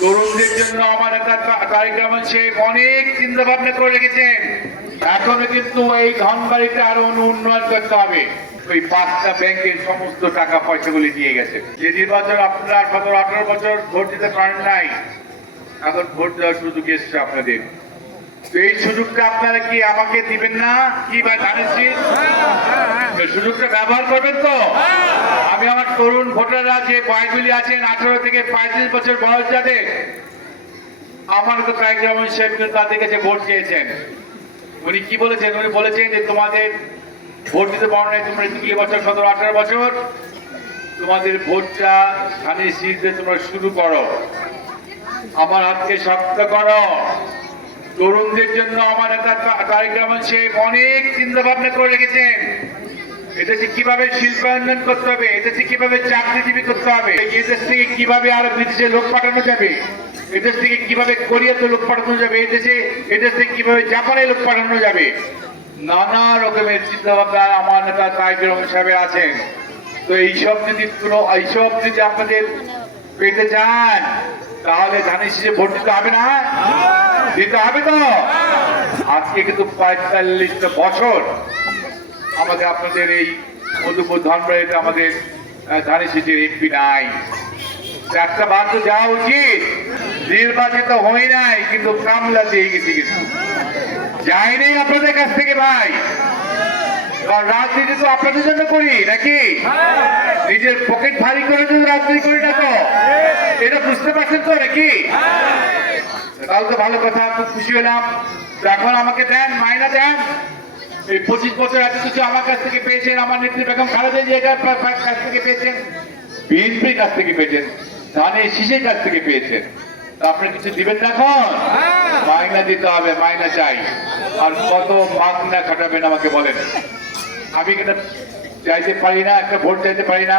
তরুণদের জন্য আমার একটা কার্যক্রম হচ্ছে অনেক চিন্তা ভাবনা করে রেখেছেন এখনও কিন্তু এই ধনবাড়িটা আরও উন্নয়ন করতে হবে। ওই পাঁচটা ব্যাংকের সমস্ত টাকা পয়সা গুলি নিয়ে গেছে। যে নির্বাচন আপনারা সতেরো আঠারো বছর ভোট দিতে পারেন নাই, এখন ভোট দেওয়ার সুযোগ এসছে আপনাদের। এই সুযোগটা আপনারা কি আমাকে দিবেন না? কি বা জানেছি সুযোগটা ব্যবহার করবেন তো? আমি আমার তরুণ ভোটাররা যে বয়সগুলি আছেন, আঠারো থেকে পঁয়ত্রিশ বছর বয়স যাদের, আমার তো তারেক রহমান সাহেব তাদের কাছে ভোট চেয়েছেন। উনি কি বলেছেন? উনি বলেছেন যে তোমাদের ভোট দিতে পারো নাই, তোমরা এতগুলি বছর সতেরো, আঠারো বছর? তোমাদের ভোটটা ধানের শীত তোমরা শুরু করো। আমার হাতকে শক্ত করো। তরুণদের জন্য আমার একটা তা- তারেক অনেক চিন্তা ভাবনা করে রেখেছেন। এদেশে কীভাবে শিল্পায়ন করতে হবে এদেশে কীভাবে চাকরিজীবী করতে হবে থেকে কীভাবে আরও বিদেশে লোক পাঠানো যাবে এদেশ থেকে কীভাবে কোরিয়াতে লোক পাঠানো যাবে এদেশে থেকে কীভাবে জাপানে লোক পাঠানো যাবে। নানা রকমের চিন্তা ভাবনা আমার নেতা তারেক রহমান আছেন। তো এইসব যদি এইসব যদি আপনাদের পেতে চান তাহলে ধানের শীষে ভোট দিতে হবে না? দিতে হবে তো? আজকে কিন্তু পঁয়তাল্লিশটা বছর আমাদের আপনাদের এই মধুপুর ধনবাড়িতে আমাদের ধানের শীষের এমপি নাই। একটা বার তো যাওয়া উচিত। নির্বাচিত হই নাই কিন্তু কামলা দিয়ে গেছি কিন্তু। যায়নি আপনাদের কাছ থেকে ভাই। রাজনীতি তো আপনাদের জন্য করি নাকি? নিজের পকেট ভারী করে যদি রাজনীতি করি না তো? এটা বুঝতে পারছেন তো নাকি? তাহলে তো ভালো কথা খুব খুশি হলাম। এখন আমাকে দেন মাইনা দেন। এই পঁচিশ বছর এত কিছু আমার কাছ থেকে পেয়েছেন আমার নেত্রী বেগম খালেদা জিয়ার কাছ থেকে পেয়েছেন বিএনপির কাছ থেকে পেয়েছেন ধানের শীষের কাছ থেকে পেয়েছেন। তা আপনি কিছু দিবেন না এখন? মাইনা দিতে হবে মাইনা চাই। আর কত মাগনা খাটাবেন আমাকে বলেন। আমি কিন্তু চাইতে পারি না একটা ভোট চাইতে পারি না।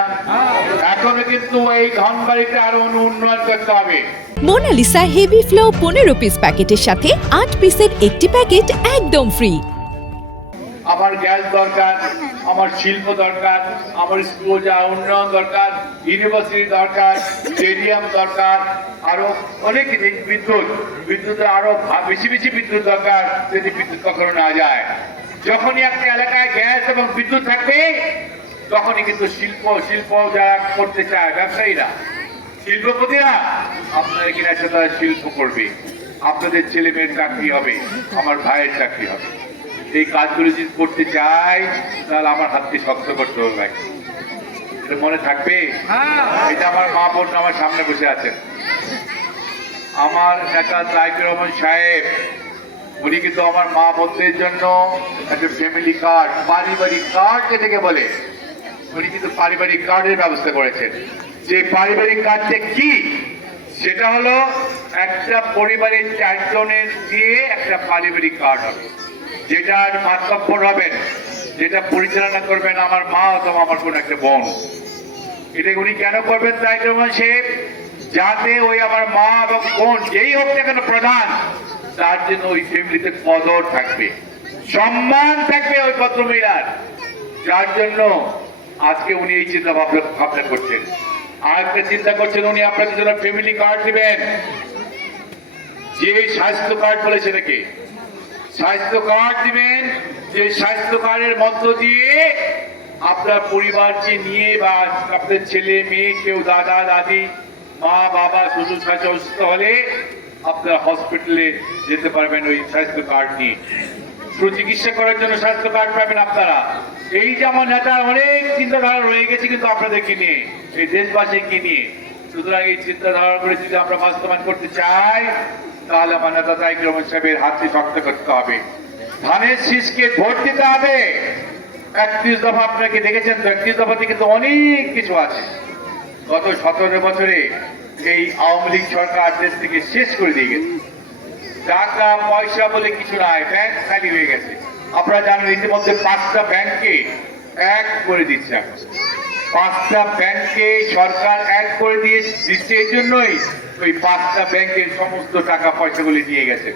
এখনও কিন্তু এই ধনবাড়িতে আরও উন্নয়ন করতে হবে। মোনালিসা হেভি ফ্লো পনেরো পিস প্যাকেটের সাথে আট পিসের একটি প্যাকেট একদম ফ্রি আমার গ্যাস দরকার আমার শিল্প দরকার আমার স্কুল যা উন্নয়ন দরকার ইউনিভার্সিটি দরকার স্টেডিয়াম দরকার আরও অনেক কিছু বিদ্যুৎ। বিদ্যুতের আরও বেশি বেশি বিদ্যুৎ দরকার যদি বিদ্যুৎ কখনো না যায়। যখনই একটা এলাকায় গ্যাস এবং বিদ্যুৎ থাকবে তখনই কিন্তু শিল্প শিল্প যারা করতে চায় ব্যবসায়ীরা শিল্পপতিরা আপনারা কিনা সাথে শিল্প করবে? আপনাদের ছেলে মেয়ের চাকরি হবে আমার ভাইয়ের চাকরি হবে। এই কাজগুলো যদি করতে চাই তাহলে আমার হাতকে শক্ত করতে হবে ভাই। এটা মনে থাকবে? এটা আমার মা বোন আমার সামনে বসে আছেন। আমার নেতা তাইক রহমান সাহেব উনি কিন্তু আমার মা বোনদের জন্য একটা ফ্যামিলি কার্ড পারিবারিক কার্ড যেটাকে বলে উনি কিন্তু পারিবারিক কার্ডের ব্যবস্থা করেছেন। যে পারিবারিক কার্ডটা কি? সেটা হলো একটা পরিবারের চারজনের দিয়ে একটা পারিবারিক কার্ড হবে। যেটার মাতব্বর হবেন, যেটা পরিচালনা করবেন আমার মা অথবা আমার কোনো একটা বোন। এটা উনি কেন করবেন তাই সাহেব? যাতে ওই আমার মা এবং বোন, যেই হোক না কেন প্রধান তার জন্য ওই ফ্যামিলিতে কদর থাকবে। সম্মান থাকবে ওই ভদ্রমহিলার। যার জন্য আজকে উনি এই চিন্তা ভাবনা ভাবনা করছেন। আর একটা চিন্তা করছেন উনি, আপনাদের জন্য ফ্যামিলি কার্ড দিবেন। যে স্বাস্থ্য কার্ড বলে সেটাকে স্বাস্থ্য কার্ড দিবেন, যে স্বাস্থ্য কার্ডের মধ্য দিয়ে আপনার পরিবারকে নিয়ে বা আপনার ছেলে, মেয়ে, কেউ দাদা, দাদি, মা, বাবা, শ্বশুর, শাশুড়ি অসুস্থ হলে আপনার হসপিটালে যেতে পারবেন ওই স্বাস্থ্য কার্ড নিয়ে। চিকিৎসা করার জন্য স্বাস্থ্য কার্ড পাবেন আপনারা। এই যে আমার নেতার অনেক চিন্তাধারা রয়ে গেছে কিন্তু আপনাদেরকে নিয়ে, এই দেশবাসীকে নিয়ে। সুতরাং এই চিন্তাধারা করে যদি আমরা বাস্তবায়ন করতে চাই, তাহলে আমার নেতা তাইক রহমান সাহেবের হাতকে শক্ত করতে হবে। ধানের শীষকে ভোট দিতে হবে। একত্রিশ দফা আপনাকে দেখেছেন তো, একত্রিশ দফাতে কিন্তু অনেক কিছু আছে। গত সতেরো বছরে এই আওয়ামী লীগ সরকার দেশ থেকে শেষ করে দিয়ে গেছে। টাকা, পয়সা বলে কিছু নাই ব্যাংক খালি হয়ে গেছে। আপনারা জানেন ইতিমধ্যে পাঁচটা ব্যাংককে এক করে দিচ্ছে পাঁচটা ব্যাংককে সরকার এক করে দিয়ে দিচ্ছে এই জন্যই ওই পাঁচটা ব্যাংকের সমস্ত টাকা, পয়সাগুলি নিয়ে গেছে।